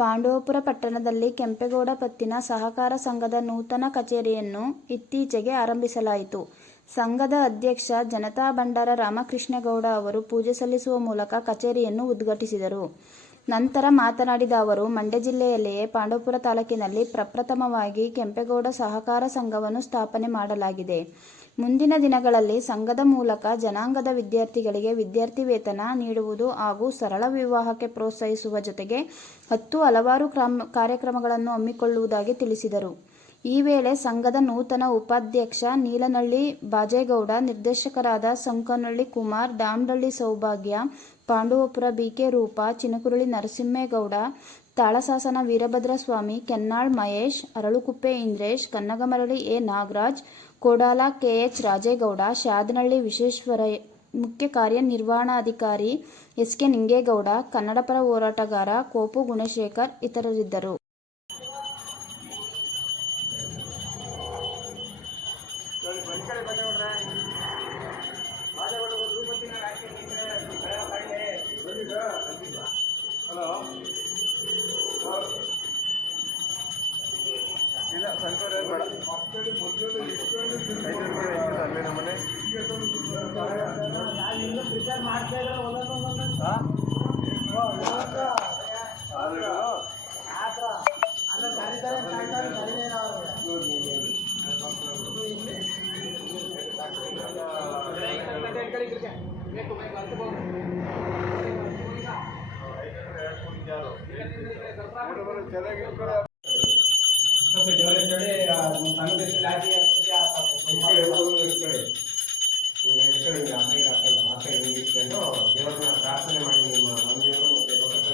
ಪಾಂಡವಪುರ ಪಟ್ಟಣದಲ್ಲಿ ಕೆಂಪೇಗೌಡ ಪತ್ತಿನ ಸಹಕಾರ ಸಂಘದ ನೂತನ ಕಚೇರಿಯನ್ನು ಇತ್ತೀಚೆಗೆ ಆರಂಭಿಸಲಾಯಿತು. ಸಂಘದ ಅಧ್ಯಕ್ಷ ಜನತಾ ಭಂಡಾರ ರಾಮಕೃಷ್ಣೇಗೌಡ ಅವರು ಪೂಜೆ ಸಲ್ಲಿಸುವ ಮೂಲಕ ಕಚೇರಿಯನ್ನು ಉದ್ಘಾಟಿಸಿದರು. ನಂತರ ಮಾತನಾಡಿದ ಅವರು, ಮಂಡ್ಯ ಜಿಲ್ಲೆಯಲ್ಲಿಯೇ ಪಾಂಡವಪುರ ತಾಲೂಕಿನಲ್ಲಿ ಪ್ರಪ್ರಥಮವಾಗಿ ಕೆಂಪೇಗೌಡ ಸಹಕಾರ ಸಂಘವನ್ನು ಸ್ಥಾಪನೆ ಮಾಡಲಾಗಿದೆ. ಮುಂದಿನ ದಿನಗಳಲ್ಲಿ ಸಂಘದ ಮೂಲಕ ಜನಾಂಗದ ವಿದ್ಯಾರ್ಥಿಗಳಿಗೆ ವಿದ್ಯಾರ್ಥಿ ವೇತನ ನೀಡುವುದು ಹಾಗೂ ಸರಳ ವಿವಾಹಕ್ಕೆ ಪ್ರೋತ್ಸಾಹಿಸುವ ಜೊತೆಗೆ ಹಲವಾರು ಕಾರ್ಯಕ್ರಮಗಳನ್ನು ಹಮ್ಮಿಕೊಳ್ಳುವುದಾಗಿ ತಿಳಿಸಿದರು. ಈ ವೇಳೆ ಸಂಘದ ನೂತನ ಉಪಾಧ್ಯಕ್ಷ ನೀಲನಳ್ಳಿ ಬಾಜೇಗೌಡ, ನಿರ್ದೇಶಕರಾದ ಸಂಕನಹಳ್ಳಿ Kumar, Damadalli Soubhagya, Pandavapura BK Roopa, Chinakurali Narasimhegowda, Talasasana Veerabhadraswamy, Kennal Mahesh, Aralukuppe Indresh, Kannagamarali A Nagaraj, Kodala KH Rajegowda, Shadanahalli Visvesvaraya, ಮುಖ್ಯ ಕಾರ್ಯನಿರ್ವಹಣಾಧಿಕಾರಿ ಎಸ್ಕೆ ನಿಂಗೇಗೌಡ, ಕನ್ನಡಪರ ಹೋರಾಟಗಾರ ಕೋಪು ಗುಣಶೇಖರ್ ಇತರರಿದ್ದರು. ಇಲ್ಲ ಸಂತೋಷ ಬೇಡ ಅಲ್ಲೇ ನಮ್ಮನೆ ಪ್ರಿಪೇರ್ ಮಾಡ್ತಾ ಪ್ರಾರ್ಥನೆ ಮಾಡಿ ನಿಮ್ಮ ಮನೆಯವರು ಮತ್ತೆ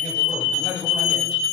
Ini pukul, enggak dipukul lagi.